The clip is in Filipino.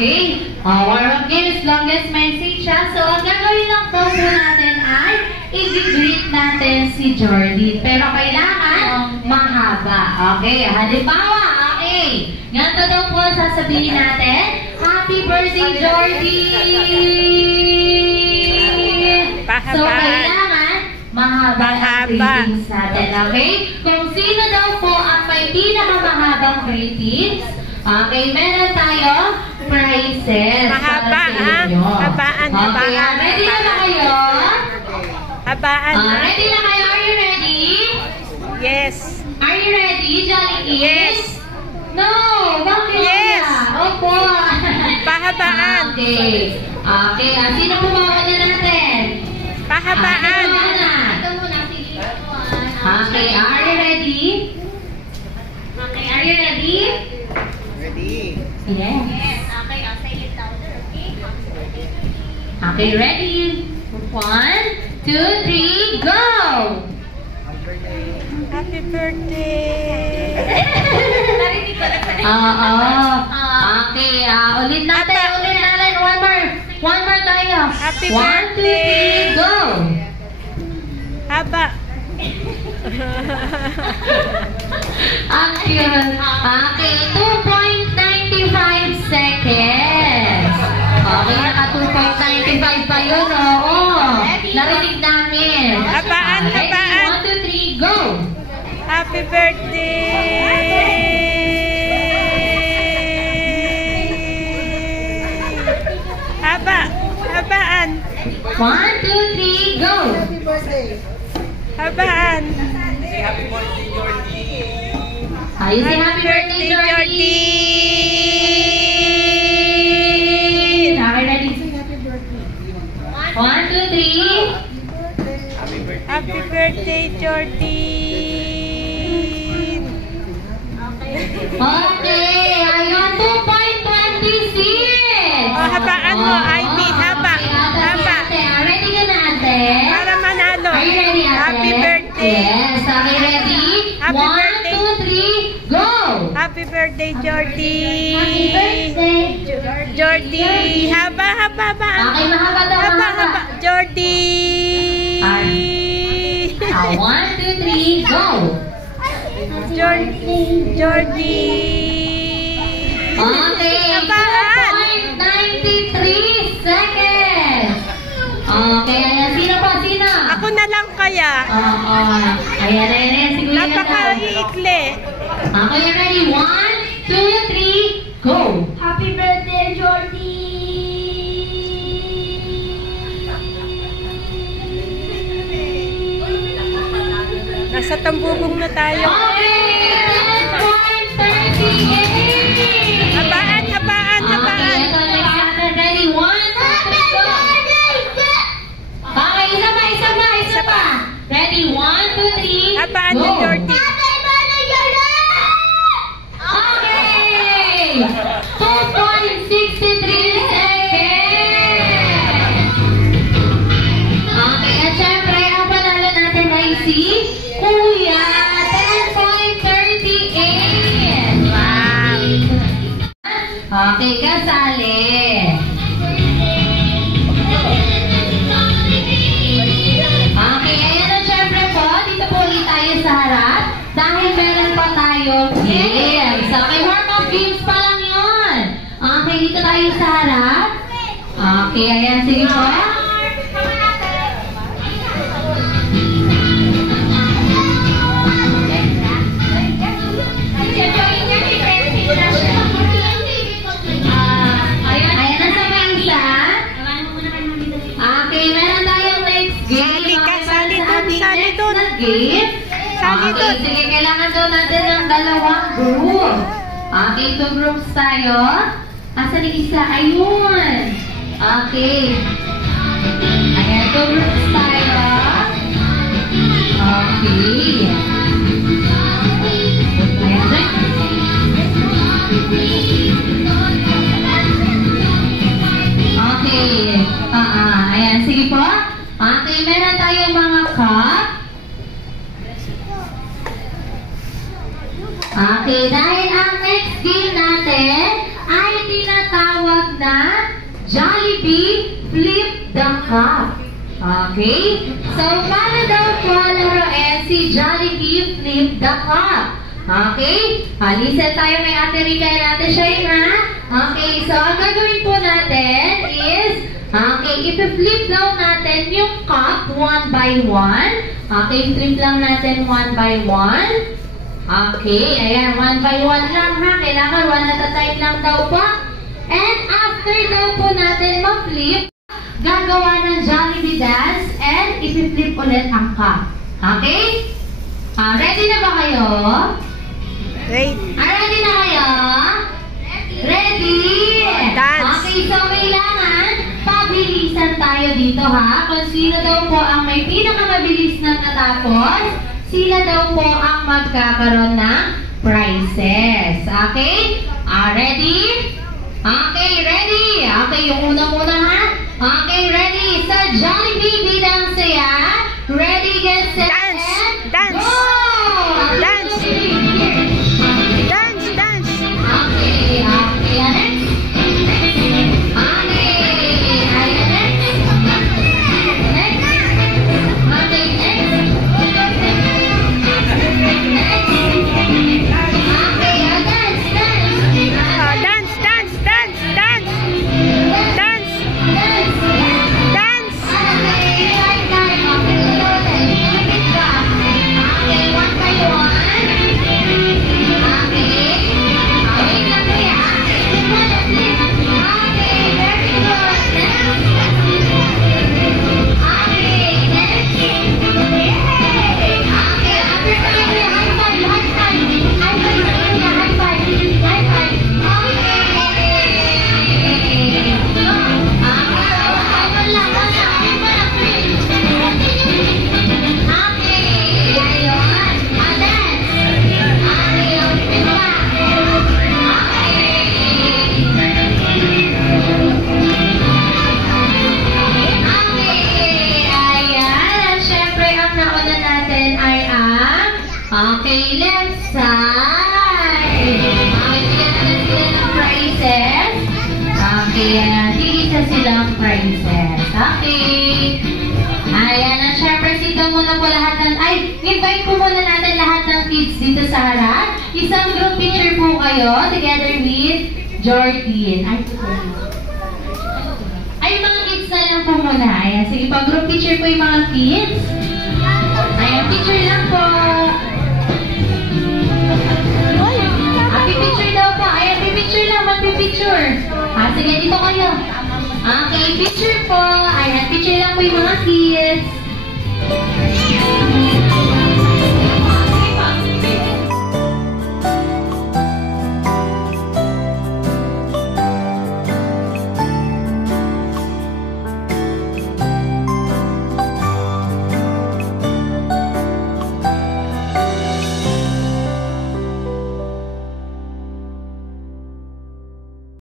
Okay? Warm-up games, longest message siya. So, ang gagawin lang po natin ay i-greet natin si Jordy. Pero kailangan mahaba. Okay? Halimbawa, okay. Ganito daw po sasabihin natin, Happy birthday, Jordy! So, kailangan mahaba ang greetings natin. Okay? Kung sino daw po ang may pinakamahabang greetings, okay, meron tayo prizes. Mahaba, ha? Habaan, okay, ready na ba kayo? Habaan. Ready na kayo? Are you ready? Yes. Are you ready, Johnny? Yes. No! Bakit? Yes. Opo. Pahabaan. Okay. Okay, sino pumawa na natin? Pahabaan. Okay, are you ready? Okay, are you ready? Ready. Yes. Okay, I'll say it louder, okay? Okay, ready? 1, 2, 3, go! Happy birthday. Narinig ko na sa Okay, ulit natin. One more tayo. Happy 1, 2, 3, go! Haba. Okay, 2.95 seconds. Okay, naka 2.95 pa yun, oo. Narinig namin. Habaan, habaan. 1, 2, 3, go! Happy birthday. Haba. Habaan. 1, 2, 3, go! Happy birthday. Habaan. Happy birthday, Jordy. Ayun si Happy Birthday, Jordy! Okay, ready? Happy birthday. 1, 2, 3. Happy birthday, Jordy. Okay, ayun, 2.26. Habaan mo, Ivy. Haba. Haba. Ready ka na, ate? Para manalo. Are you ready, ate? Happy birthday. Yes, okay, ready? Happy 1, birthday. 2, 3, go! Happy birthday, Jordy. Happy birthday. Jordy. Haba, haba, haba. Okay, mahaba daw, Haba, mahaba. haba. Jordy. 1, 2, 3, go! Jordy. Okay, Habaan. 2.93 seconds. Okay, ayan. Sino pa? Sino? Ako na lang kaya. Ayan, ayan. Siguro yan daw. Napaka-iikli. Okay, ready? 1, 2, 3, go! Happy birthday, Jordy! Nasa tambubong na tayo. Okay, 10.38. Habaan, habaan, Okay, habaan. ito next natin. Ready? 1, 2, 3, go! Okay, isa pa. Ready? 1, 2, 3, Habaan go! ni Jordy. Okay! 2.63 seconds! Okay, at syempre, ang panalo natin ay si Kuya, 10.38! Wow! Okay, kasali! Okay, ayan at syempre po, dito po ulit tayo sa harap dahil meron pa tayong games. Okay, warm-up games pa lang yun. Okay, dito tayo sa harap. Okay, ayan, sige po. Ayan na sa may isa. Okay, meron tayong next game. Sali ka, sali doon, sali doon. Game. Sali Okay, doon. sige, kailangan daw natin ng dalawang group. Okay, 2 groups tayo. Asan yung isa? Ayun. Okay. Ayan, 2 groups tayo. Okay. Okay. Ayan, sige po. Okay, meron tayong mga cup. Okay, dahil ang next game natin ay tinatawag na Jollibee Flip the Cup. Okay? So, paano daw po laruin si Jollibee Flip the Cup? Okay? Listen tayo kay Ate Rica and Ate Shine, ha? Okay, so ang gagawin po natin is, okay, i-flip daw natin yung cup one by one. Okay, flip lang natin one by one. Okay, ayan, one by one lang, ha? Kailangan one at a time lang daw po. And after daw po natin ma-flip, gagawa ng Jollibee dance and i-flip ulit ang cup. Okay? Ready na ba kayo? Ready na kayo? Ready? Dance. Okay, so kailangan pabilisan tayo dito, ha? Kung sino daw po ang may pinakamabilis na natapos, sila daw po ang magkakaroon ng prizes. Okay? Ready? Okay, ready? Okay, yung una muna, ha? Okay, ready? Sa Jollibee bilang saya. Ready, get set, Dance! and Dance! go! Dance! Dance! Dance! Okay, okay, next. Okay, ayan, next. Next. Okay, next. Next. Okay, dance, dance. Dance! Dance! Dance! Dance! Dance! Dance! Okay, right time. Okay, ulit. Ulit ka. Okay, one by one. Okay. Wait lang kuya. Okay, very good. Next. Okay, next. Okay, after kuya, high five, high five. High five, kuya, high five. High five. Okay. Okay, left side. Okay, bigyan natin sila ng prizes. Okay, ayan. Tigisa silang prizes. Okay. Ayan, at syempre, sito muna po lahat ng, invite po muna natin lahat ng kids dito sa harap. Isang group picture po kayo together with Jordan. Ay, mga kids na lang po muna. Ayan, sige, pag-group picture po yung mga kids. Ayan, picture lang po. Picture daw po. Ayan, picture lang. Mag-picture. Sige, dito kayo. Okay, picture po. Ayan, picture lang po yung mga kids.